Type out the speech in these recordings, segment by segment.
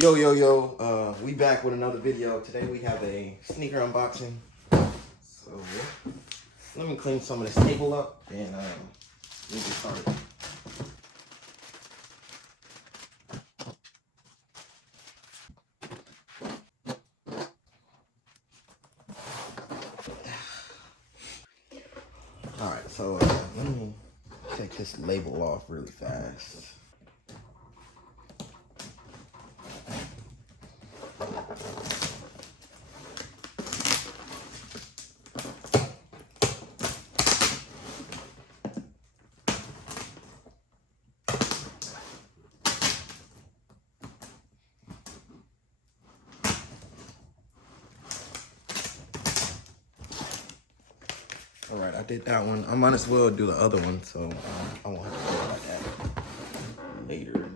Yo, we back with another video. Today we have a sneaker unboxing. So let me clean some of this table up and we'll get started. Alright, so let me take this label off really fast. Alright, I did that one. I might as well do the other one, so I won't have to worry about that later.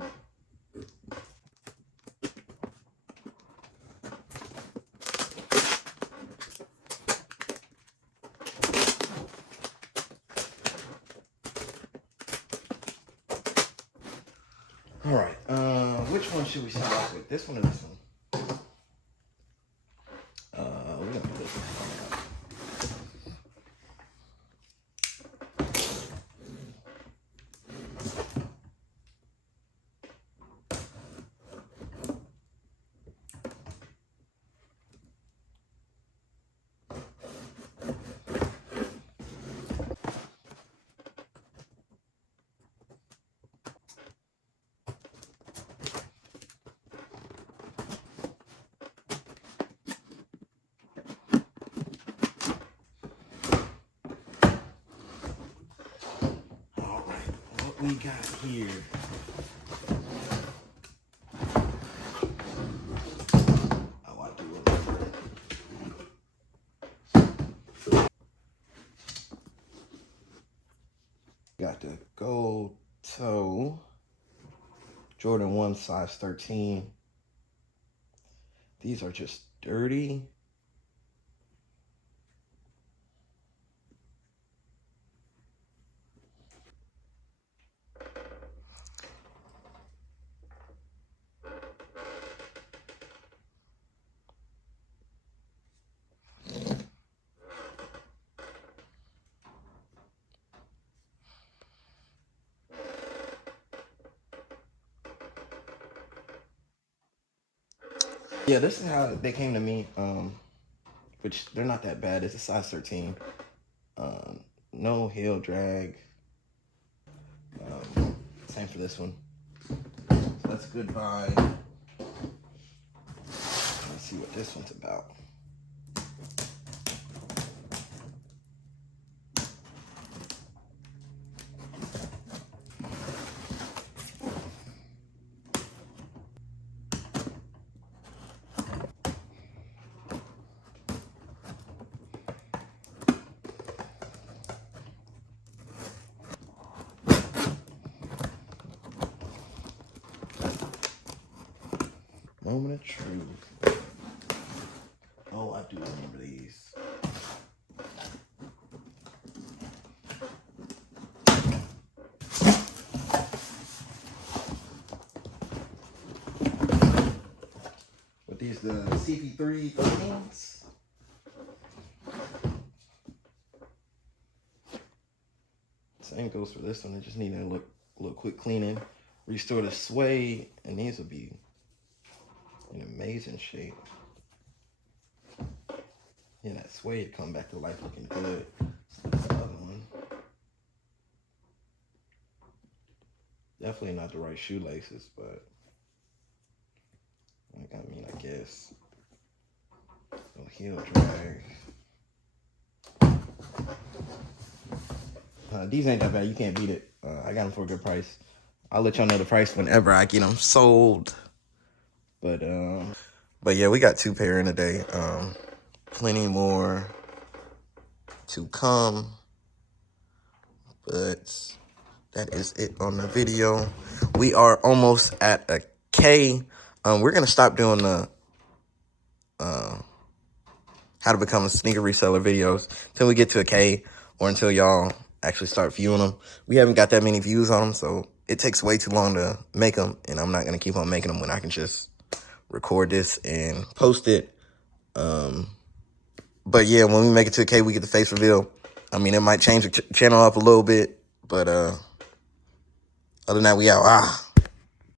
Alright, which one should we start off with? This one or this one? We're gonna do this one. We got here. Oh, I do remember. Got the gold toe Jordan 1 size 13. These are just dirty. Yeah, this is how they came to me, which they're not that bad. It's a size 13. No heel drag. Same for this one. So that's a good buy. Let's see what this one's about. Moment of truth. Oh, I do remember these. But these the CP3 13s. Same goes for this one. It just need a little quick cleaning. Restore the suede, and these will be in amazing shape. Yeah, that suede come back to life looking good. This other one. Definitely not the right shoelaces, but I guess. No heel drag. These ain't that bad. You can't beat it. I got them for a good price. I'll let y'all know the price whenever I get them sold. But yeah, we got 2 pair in a day. Plenty more to come. But that is it on the video. We are almost at a K. We're gonna stop doing the how to become a sneaker reseller videos until we get to a K, or until y'all actually start viewing them. We haven't got that many views on them, so it takes way too long to make them, and I'm not gonna keep on making them when I can just record this and post it. But yeah, when we make it to a K, we get the face reveal. I mean, it might change the channel up a little bit, but other than that, we out.